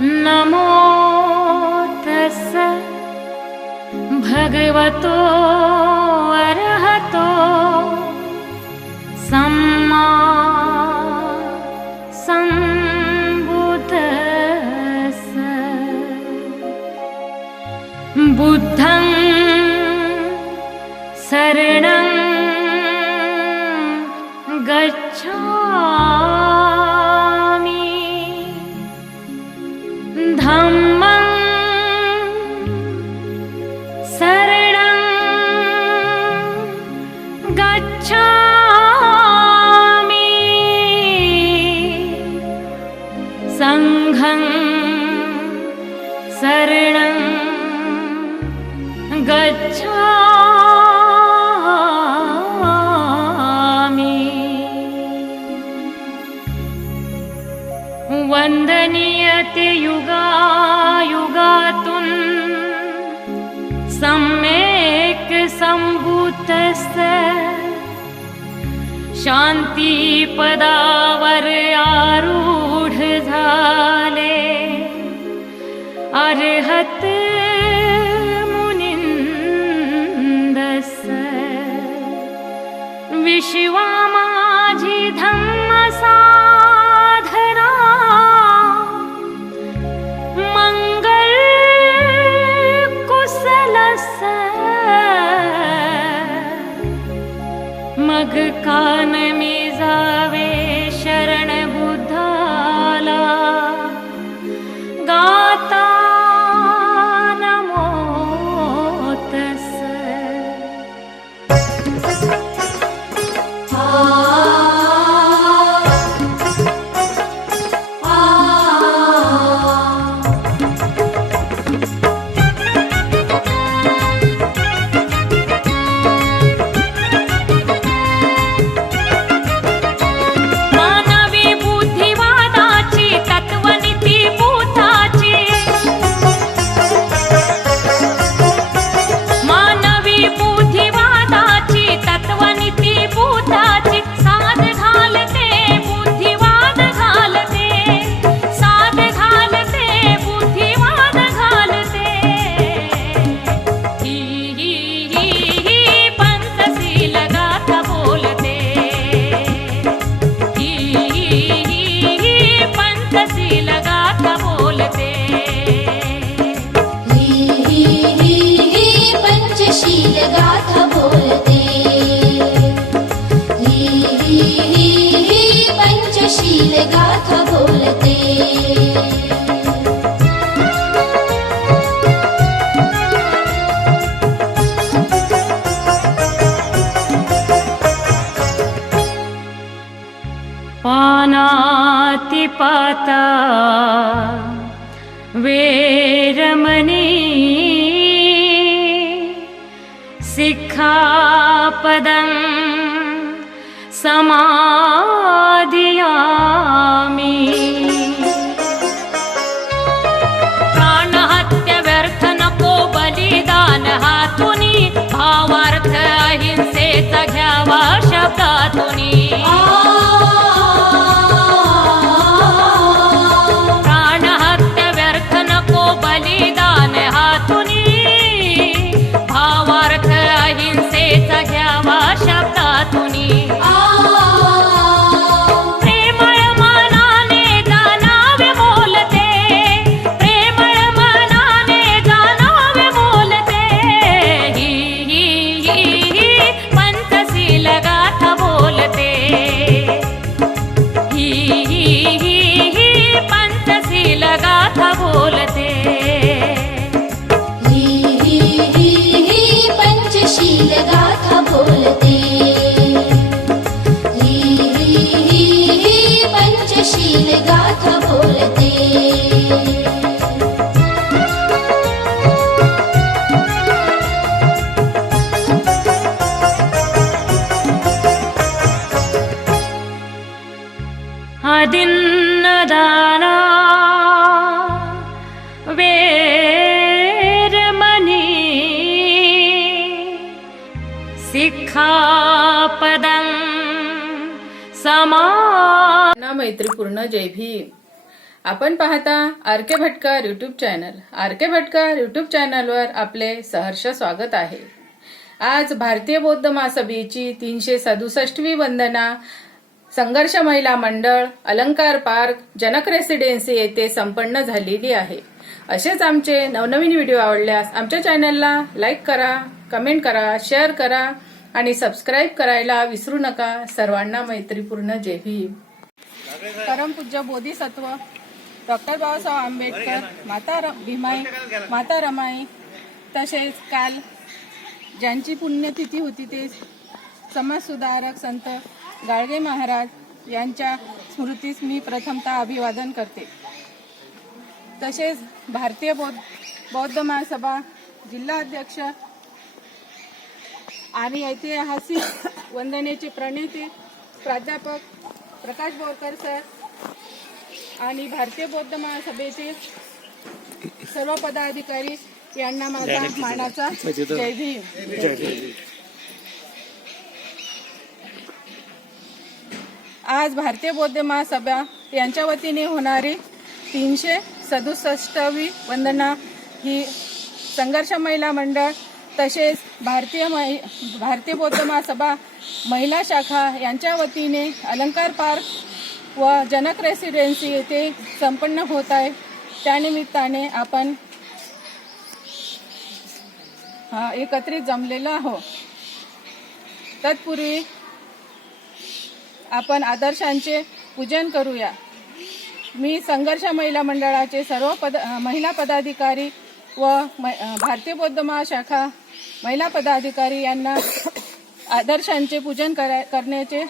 नमो तस्स भगवतो अरहतो सम्मा सम्बुद्दस्स। बुद्धं शरणं गच्छामि, धम्मं शरणं गच्छामि, संघं शरणं गच्छामि। वन्दनीयते युगायुगातुं सम्यक् सम्भूतस्य, शांतीपदावर आरूढ झाले अर्हत मुनिंदस्य। विश्वा माझी धम्म साधना, मंगल कुशलस्य। मग कान मी जावे शरण बुद्धाला, गाता नमो तस्स। पानातिपाता वेरमणि, सिक्खापदं समादियामि। प्राणहत्या व्यर्थ नको बलिदान हातुनी, भावार्थ अहिंसेचा घ्यावा शब्दातुनी। प्राणहत्या व्यर्थ नको बलिदान हातुनी, भावार्थ अहिंसेचा घ्यावा शब्दातुनी। प्रेमळ मनाने जाणावे बोलते, प्रेमळ मनाने जाणावे बोलते। ही ही ही ही पंचशील गाथा बोलते, ही ही ही ही पंचशील गाथा बोलते। ही ही ही ही पंचशील गाथा बोलते, ही ही ही ही पंचशील गाथा बोलते। आदिन्नदाना वेरमणि, सिक्खापदं समा। मैत्रीपूर्ण जय भीम। आपण पाहता आर के भटकर यूट्यूब चॅनल. आर के भटकर यूट्यूब चॅनलवर आपले सहर्ष स्वागत आहे. आज भारतीय बौद्ध महासभेची 367वी वंदना संघर्ष महिला मंडळ अलंकार पार्क जनक रेसिडेन्सी येथे संपन्न झालेली आहे. असेच आमचे नवनवीन व्हिडिओ आवडल्यास आमच्या चॅनलला लाईक करा, कमेंट करा, शेअर करा आणि सबस्क्राईब करायला विसरू नका. सर्वांना मैत्रीपूर्ण जय भीम. परमपूज्य बोधिसत्व डॉक्टर बाबासाहेब आंबेडकर, माता भीमाई, माता रमाई, तसेच काल ज्यांची पुण्यतिथी होती ते समाजसुधारक संत गाडगे महाराज यांच्या स्मृतीस मी प्रथमतः अभिवादन करते. तसेच भारतीय बौद्ध महासभा जिल्हा अध्यक्ष आणि ऐतिहासिक वंदनेचे प्रणेते प्राध्यापक प्रकाश बोरकर सर आणि भारतीय बौद्ध महासभेचे सर्व पदाधिकारी यांना माझा मानाचा जय भीम. आज भारतीय बौद्ध महासभा यांच्या वतीने होणारी 367वी वंदना ही संघर्ष महिला मंडळ तसेच भारतीय बौद्ध महासभा महिला शाखा यांच्या वतीने अलंकार पार्क व जनक रेसिडेन्सी येथे संपन्न होत आहे. त्यानिमित्ताने आपण एकत्रित जमलेलो आहोत. तत्पूर्वी आपण आदर्शांचे पूजन करूया. मी संघर्ष महिला मंडळाचे सर्व महिला पदाधिकारी व भारतीय बौद्ध महाशाखा महिला पदाधिकारी यांना आदर्शांचे पूजन करण्याचे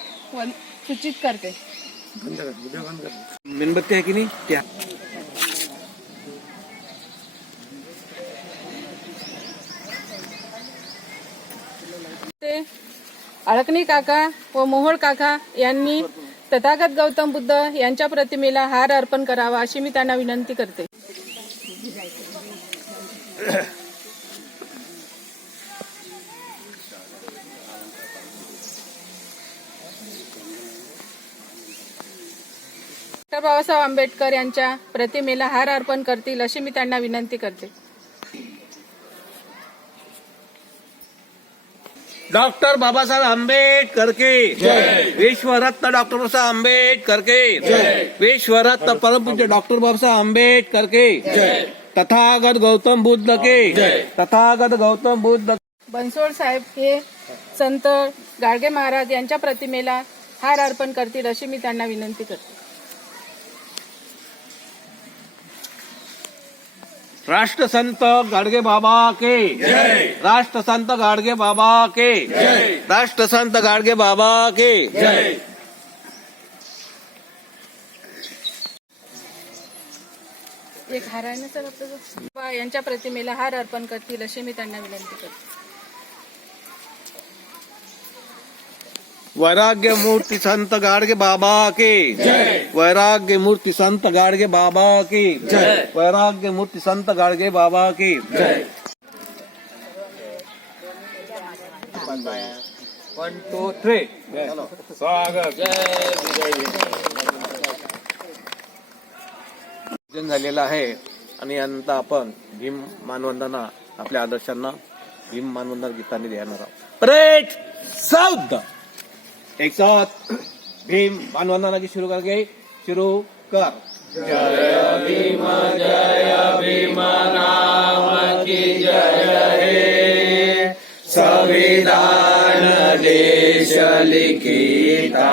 सूचित करते. मेणबत्ती आहे की नाही त्या अळकणी काका व मोहोळ काका यांनी तथागत गौतम बुद्ध यांच्या प्रतिमेला हार अर्पण करावा अशी मी त्यांना विनंती करते. डॉक्टर बाबासाहेब आंबेडकर यांच्या प्रतिमेला हार अर्पण करतील अशी मी त्यांना विनंती करते. डॉक्टर बाबासाहेब आंबेडकर के जय. विश्वरत्न डॉक्टर बाबासाहेब आंबेडकर के जय. विश्वरत्न परमपूज्य डॉक्टर बाबासाहेब आंबेडकर के जय. तथागत गौतम बुद्ध के जय. तथागत गौतम बुद्ध. बनसोड साहेब हे संत गाडगे महाराज यांच्या प्रतिमेला हार अर्पण करतील अशी मी त्यांना विनंती करते. राष्ट्रसंत गाडगे बाबा के जय. राष्ट्रसंत गाडगे बाबा के जय. राष्ट्रसंत गाडगे बाबा के जय. एक हार आहे ना सर आपल्याला यांच्या प्रतिमेला हार अर्पण करतील अशी मी त्यांना विनंती करते. वैराग्य मूर्ति संत गाडगे बाबा के जय. वैराग्य मूर्ति संत गाडगे बाबा के जय. वैराग्य मूर्ति संत गाडगे बाबा के जय. 1 2 3 स्वागत. पूजन झालेलं आहे आणि यानंतर आपण भीम मानवंदना आपल्या आदर्शांना भीम मानवंदना गीताने देणार आहोत. परेड साउथ एक साथ भीम मानवंदना की शुरू कर. जय भीम नाम की जय हे. संविधान देश लिखिता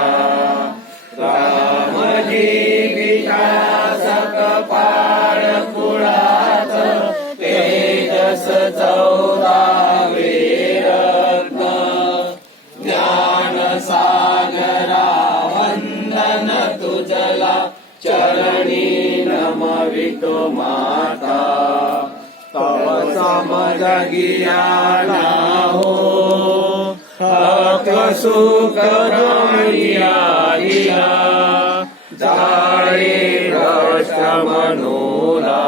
रामजी विकासक पार कुळात तेजस 14वे रत्न ज्ञान सागरा वंदन तुझला चरणी नमवितो माता तव समज ज्ञाना हो हक सुख राहिया जाळे राष्ट्र मनोला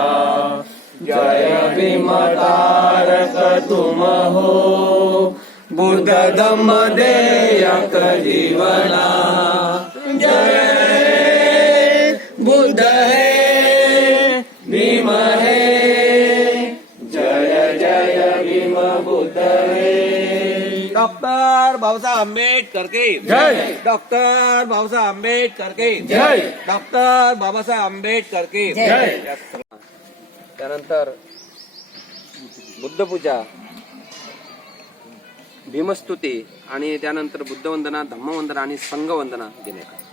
जय भीम तारक तुम हो बुद्ध धम्म देयक जीवना जय बुद्ध है बाबासाहेब आंबेडकर के जय. डॉक्टर बाबासाहेब आंबेडकर के जय. डॉक्टर बाबासाहेब आंबेडकर के जय. त्यानंतर बुद्धपूजा, भीमस्तुती आणि त्यानंतर बुद्धवंदना, धम्मवंदना आणि संघवंदना देण्यात आली.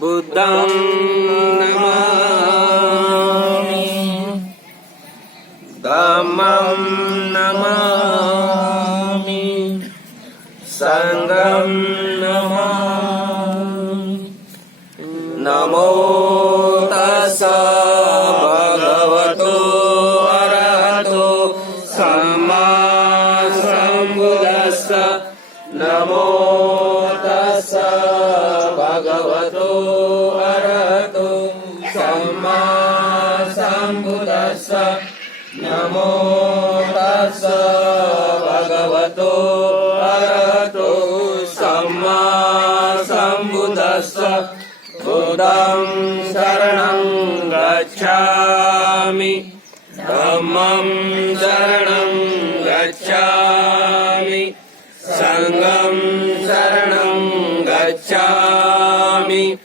बुद्धं नमामि, धम्मं नमामि, संघं नमामि. नमो तस्स भगवतो अरहतो सम्मा सम्बुद्धस्स. नमो तस्स भगवतो अरहतो सम्मा सम्बुद्धस्स. नमो तस्स भगवतो अरहतो सम्मा सम्बुद्धस्स. बुद्धं शरणं गच्छामि, धम्मं शरणं गच्छामि, संघं शरणं गच्छामि.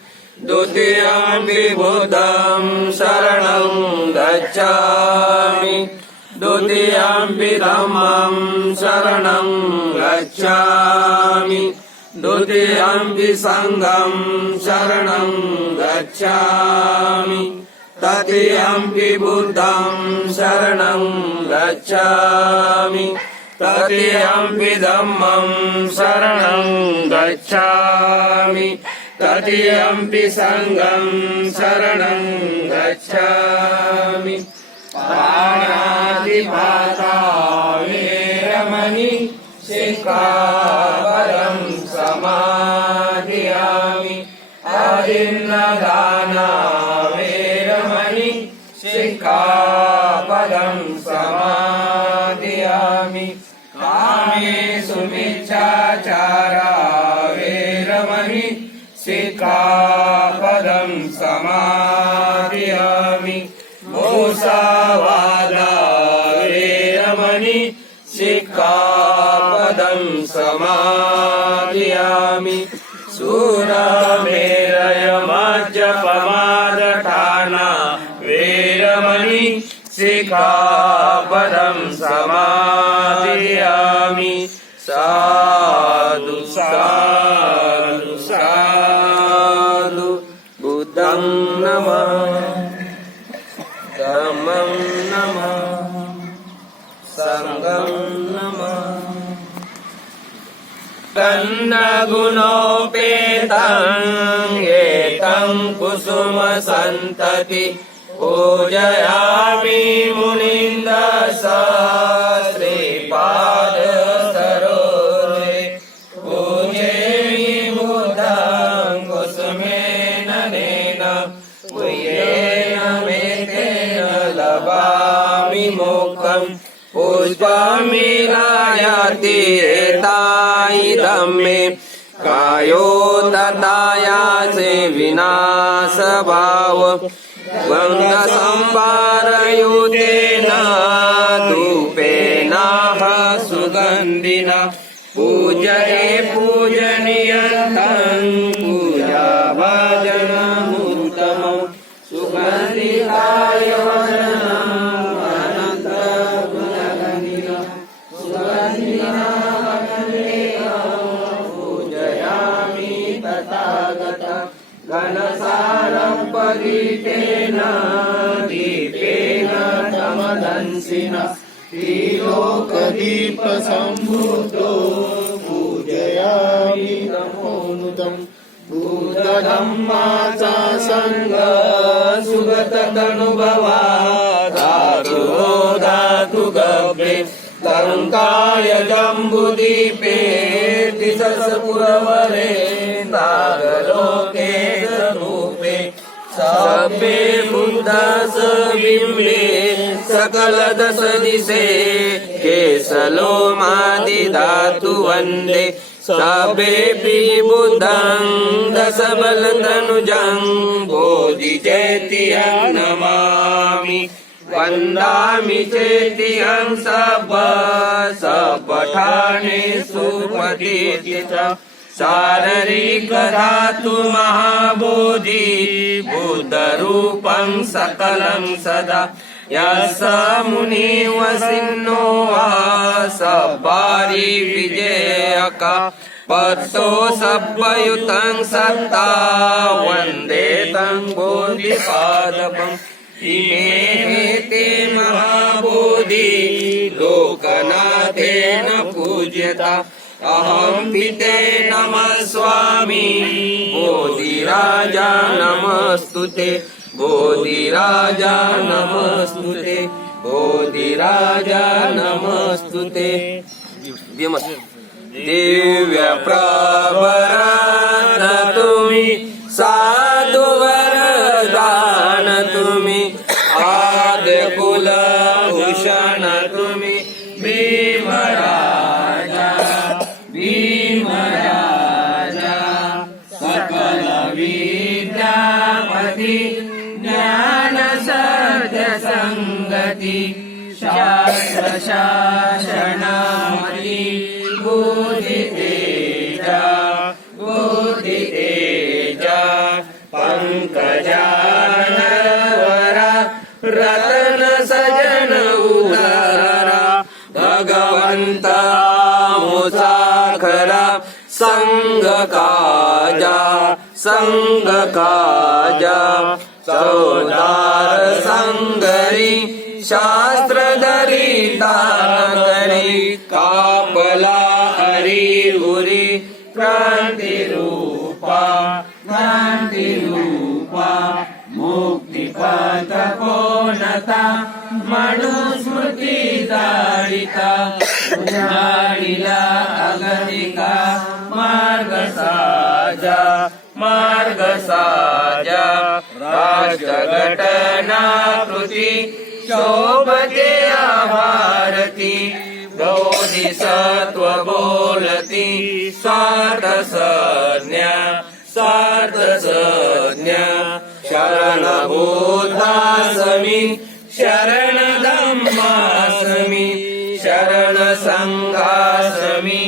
द्वितीयम्पि बुद्धं शरणं गच्छामि, द्वितीयम्पि धम्मं शरणं गच्छामि, द्वितीयम्पि संघं शरणं गच्छामि, तृतीयम्पि बुद्धं शरणं गच्छामि, तृतीयम्पि धम्मं शरणं गच्छामि, तृतीयम्पि संघं शरणं गच्छामि. पाणातिपाता वेरमणि शिक्षापदं समाधियामि. आदिन्नदाना वेरमणि शिक्षापदं समाधियामि. कामेषु मिच्छाचारा वेरमणि शिक्षापदं समाधियामि. मुसावादा वेरमणि शिक्षापदं समाधियामि. सूरमेरय मज्जपमादठाना वेरमणि शिक्षापदं समाधियामि. साधु साधु साधु. बुद्धं नमः, धम्मं नमः, संघं नमः. तन्नगुणोपेतं एतं कुसुमसन्तति पूजयामि मुनीन्द्रस श्रीपादसरोजे. पूजेमि बुद्धं कुसुमेन नेन, पूयेन मेतेन लभामि मोक्षम्. पुष्पमि रायति एताइदं मे, कायो तदायासे विनाशभाव. गन्धसंपारयुतेन धूपेनाः सुगन्धिना. पूजये पूजनीयन्तं पूजाभाजनमुत्तमं. सुगन्धिताय वदनं अनन्तगुणगणिनं. सुगन्धिना पूजयामि तथागतं. घनसारं परीतेन दीपेन तमदंसिना. त्रिलोकदीपसम्भूतो पूजयामि नमोनुतं. बुद्धधम्माचा संग सुगततनुभवा. धातु धातु गभ्रे लङ्काय जम्बुदीपे. दिशस्पुरवरे नागलोके स्वरूपे. सभ्ये बुद्धस बिम्बे सकल दश दिशे. केशलोमादि धातु वन्दे. सभ्येऽपि बुद्धं दशबलतनुजं बोधिचैत्यं नमामि. वन्दामि चेति सपठाने सुपतीति च शारीरिकधातु महाबोधि बुद्धरूपं सकलं सदा यस्स मुनिवसिन्नो वा सब्बारि विजयका पत्तो सब्बयुतं सत्ता वन्दे तं बोधिपादपम् इमे ते महाबोधि लोकनाथेन पूज्यता अहं पिते नमः स्वामी बोधिराजा नमस्तुते बोधिराजा नमस्तुते बोधिराजा नमस्तुते दिव्य प्रवरात तुम्ही साधु वरदान तुम्ही आद्य कुल भूषण तुम्ही भीमराजा भीमराजा सकल विद्यापती ज्ञान सत्य संगती शास्त्र शासनामती बुद्धितेजा बुद्धितेजा पंकजानवरा रतन सजन उदारा भगवंता मुसाखरा संग काजा चौदार संगरी शास्त्र धरिता करी कापला हरी उरी क्रांती रूपा मुक्तिपथ कोणता मनुस्मृती जाळिता उजाळिला अगतिका मार्ग साजा राष्ट्रघटनाकृती शोभते भारती बोधिसत्व बोलती सार्थ संज्ञा शरण बुद्धासमी शरण धम्मासमी शरण संघासमी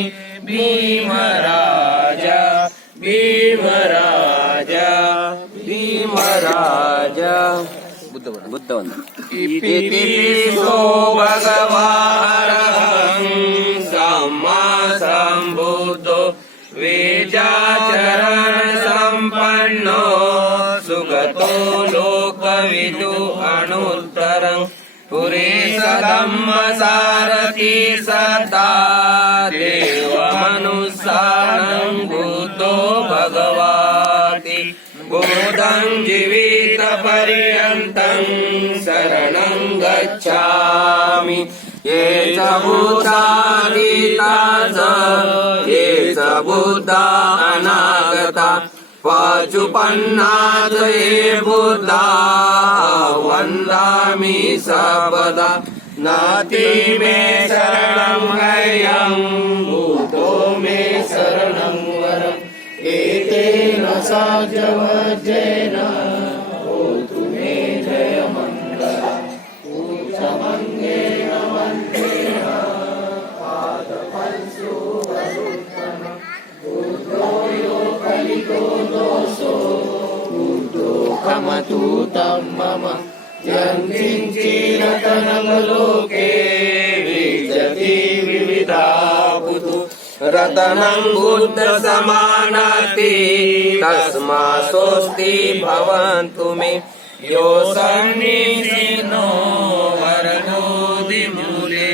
भीमराजा बुद्धवंदन इतिपिसो भगवारहं सम्मा सम्बुद्धो वेदाचरण सम्पन्नो सुगतो लोकविदु अनुत्तरं पुरेश धम्म सारथि सदा देवमनुसारं बुद्धो भगवाति बोधं जीवित पर्यन्तं शरणं गच्छामि ये च भूतातीता ये च बुद्धा अनागता पाचुपन्ना ये बुद्धा वन्दामि सर्वदा नाति मे शरणं हयं बुद्धो मे शरणं वरम् एतेन साध्यवज्रेण होतु मे जयमङ्गलम् पूजमङ्गेन मन्त्रेण पादपल्सु वरुत्तमम् बुद्धो यो कलितो दोषो बुद्धो खमतु तं मम यङ्किञ्चिरतनं लोके विजति विविधा बुधु रतनं बुद्ध समानाति तस्मा स्वस्ति भवन्तु मे यो सन्निधिनो वरदो दिमूले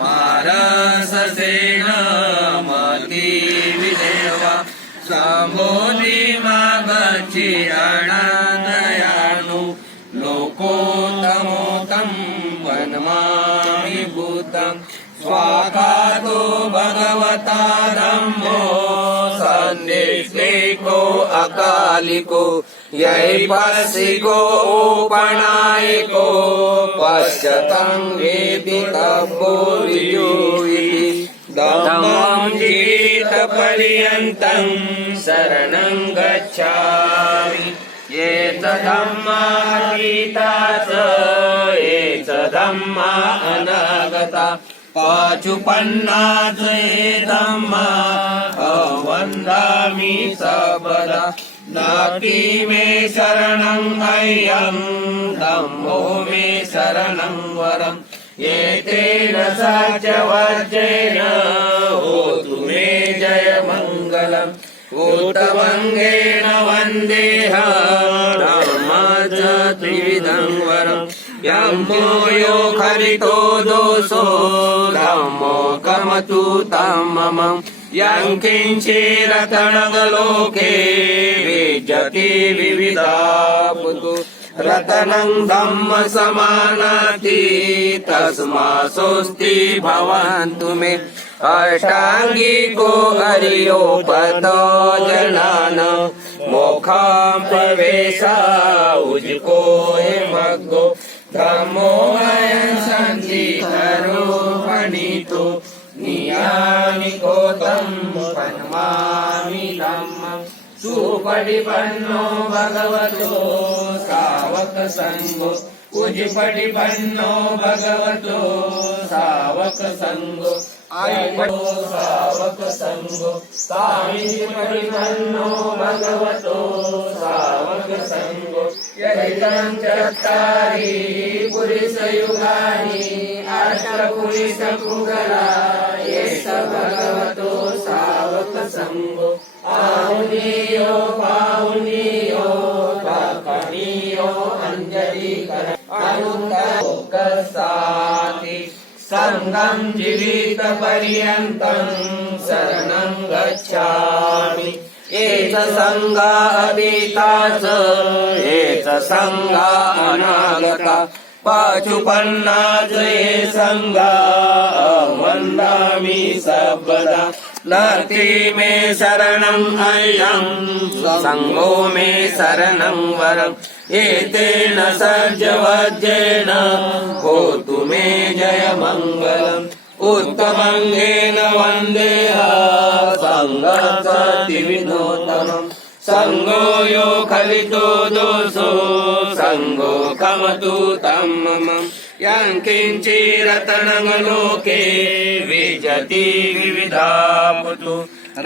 मारससेन मति विदेवा सम्बोधि मागच्छि अनदयानु लोकोत्तमोत्तं वनमामि बुद्धं स्वाखातो भगवता धम्मो सन्निश्लेको अकालिको यैपस्सिको उपनायको पश्यतं वेदितव्यो वियोगिति धम्मं जीवितपर्यन्तं शरणं गच्छामि ये च धम्मा गीता च ये च धम्मा अनागता पाचुपन्नाच ये धम्मा वन्दामि सर्वदा नाति मे शरणं अय्यं धम्मो मे शरणं वरम् एतेन सत्यवचेन होतु मे जय मङ्गलम् ऊतवङ्गेन वन्देऽहं धम्मच त्रिविधं वरम् यम्मो यो खरितो दोषो धम्मो कमतु तं मम यं किञ्चिरतनगलोके विजति विविधापुतु रतनं धम्म समानाति तस्मा सोऽस्ति भवन्तु मे अष्टाङ्गिको हरियोपतो जनान मोक्षं प्रवेशा उजको मग्गो धम्मो संधिकरो फणितो नियामिको तं पन्मामि धम्मं सुपटिपन्नो भगवतो सावक संगो उजपटिपन्नो भगवतो सावक संगो सावक संगो सामिपटिपन्नो भगवतो सावक संगो यहितं चत्तारि पुरुषयुगानि अष्टपुरुषपुगला एष भगवतो सावक संगो आहुनीयो पाहुनीयो पापनीयो अंजलिकर अनुत्तरोकसाति संगं जीवित पर्यन्तं शरणं गच्छामि एष संगा अतीता च एष संगा अनागता पाचुपन्ना च ये संगा वन्दामि सर्वदा नाति मे शरणं अय्यं संगो मे शरणं वरम् एतेन सज्जवज्जेन होतु मे जय मङ्गलम् उत्तमङ्गेन वन्देऽहं सङ्गसतिविधोत्तमम् संगो यो खलितो दोषो संगो कमतु तं मम यं किञ्चिरतनं लोके विजति विविधापुतु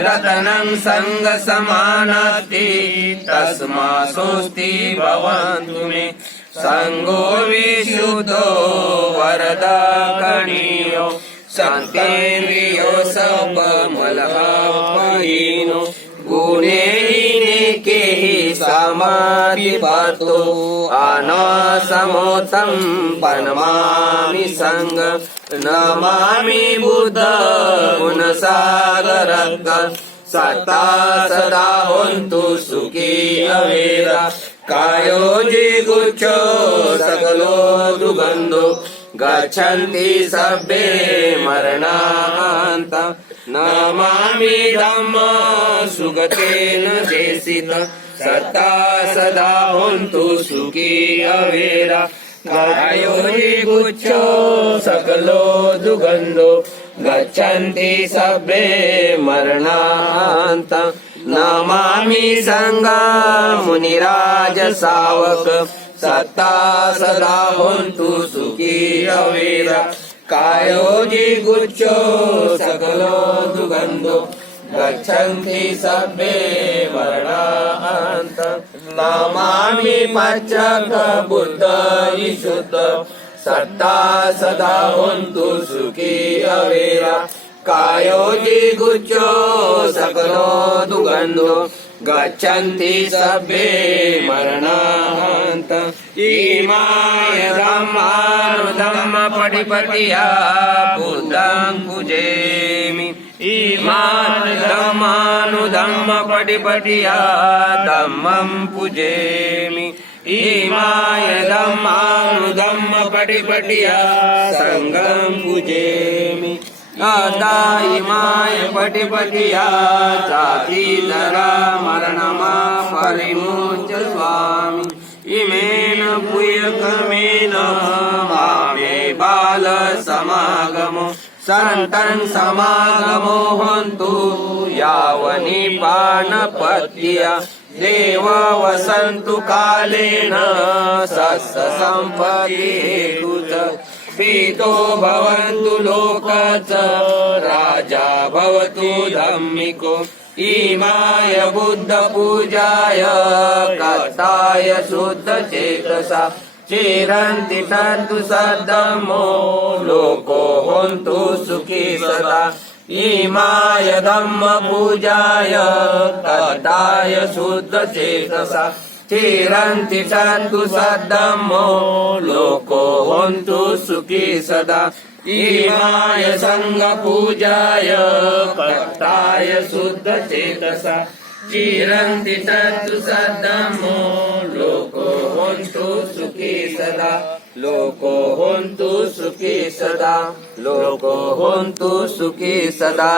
रतनं संगसमानास्ति तस्मा सोऽस्ति भवन्तु मे संगो विशुद्धो वरदाकणीयो सन्तेन्द्रियो सपमलहापहीनो गुणेने केहि समाधिपातो अनासमोतं पनमामि संग नमामि बुद्ध गुणसागरक सत्ता सदा होन्तु सुखी अवेरा कायो जिगुच्छो सकलो दुर्गन्धो गच्छन्ति सर्वे मरणान्त नमामि धम्म सुगतेन देशित सत्ता सदा होन्तु सुखी अवेरा कायो जिगुच्छो सकलो दुर्गन्धो गच्छन्ति सर्वे मरणान्त नमामि संगा मुनिराज सावक सत्ता सदा होन्तु सुखी अवेरा कायो जिगुच्छो सकलो दुर्गन्धो गच्छन्ति सर्वे मरणान्त नमामि पच्चक बुद्ध विशुद्ध सत्ता सदा होन्तु सुखी अवेरा कायो जिगुच्छो सकलो दुर्गन्धो गच्छन्ति सर्वे मरणान्त इमाय धम्मानुधम्मपटिपतिया बुद्धं पूजेमि इमाय धम्मानुधम्मपटिपतिया धम्मं पूजेमि इमाय धम्मानुधम्मपटिपतिया संघं पूजेमि अदा इमाय पटिपतिया जातिधरा मरणमा परिमुच्य स्वामी इमेन पुयकमेन मामे बाल समागमो संतं समागमो हन्तु यावनि पानपत्या देव वसन्तु कालेन सस्य सम्पत्ति हेतु च पीतो भवन्तु लोकच राजा भवतु धम्मिको इमाय बुद्ध पूजाय कथाय शुद्ध चेतसा चिरन्ति तन्तु सद्धम्मो लोको होन्तु सुखी सदा इमाय धम्म पूजाय कथाय शुद्ध चेतसा चिरन्ति तन्तु सद्धम्मो लोको होन्तु सुखी सदा इमाय संघ पूजाय कथाय शुद्ध चेतसा चिरन्ति तन्तु सद्धम्मो लोको होन्तु सुखी सदा लोको होन्तु सुखी सदा लोको होन्तु सुखी सदा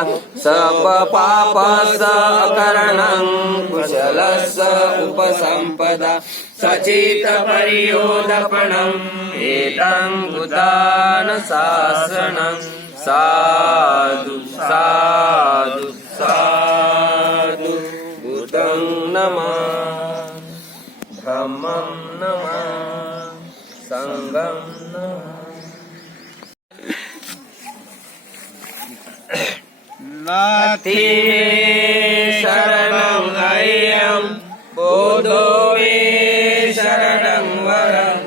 सप पाप सकरणं कुशलस्य उपसम्पदा सचित परियोदपणम् एतं उदान शासनं साधु साधु साधु बुद्धं नमः धम्मं नमः संघं नमः नाथी शरणं अय्यं बोधो मे शरणं वरं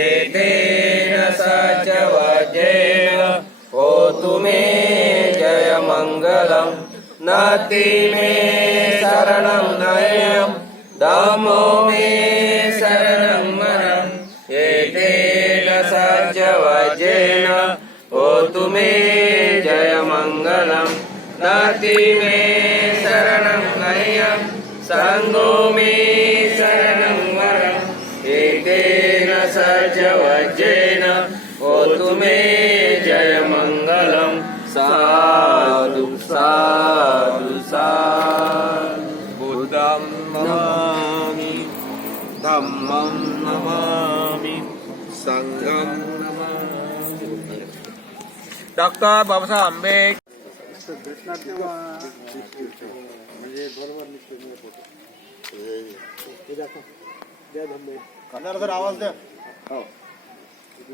एतेन सच वजेन होतु मे जय मङ्गलम् नाथी मे शरणं अय्यं धम्मो मे शरणं वरम् एतेन सच वजेन होतु मे जय मङ्गलम् नाथी मे शरणं अय्यं संघो मे शरणं वरम् एतेन सच वजेन होतु मे जय मङ्गलम् साधु साधु साधु बुद्धं नमामि धम्मं नमामि संघं नमामि डॉक्टर बाबासाहेब आंबेडकर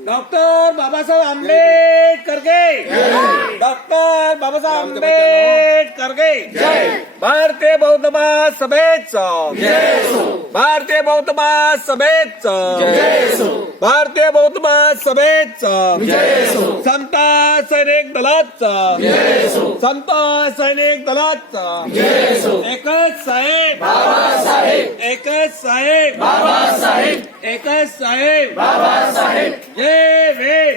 डॉक्टर बाबासाहेब आंबेडकर के डॉक्टर बाबासाहेब आंबेडकर के भारतीय बौद्ध महासभेचं भारतीय बौद्ध महासभेचं भारतीय बौद्ध महासभेचं समता सैनिक दलाचं समता सैनिक दलाचं एकच साहेब एकच साहेब एकच साहेब जय वीर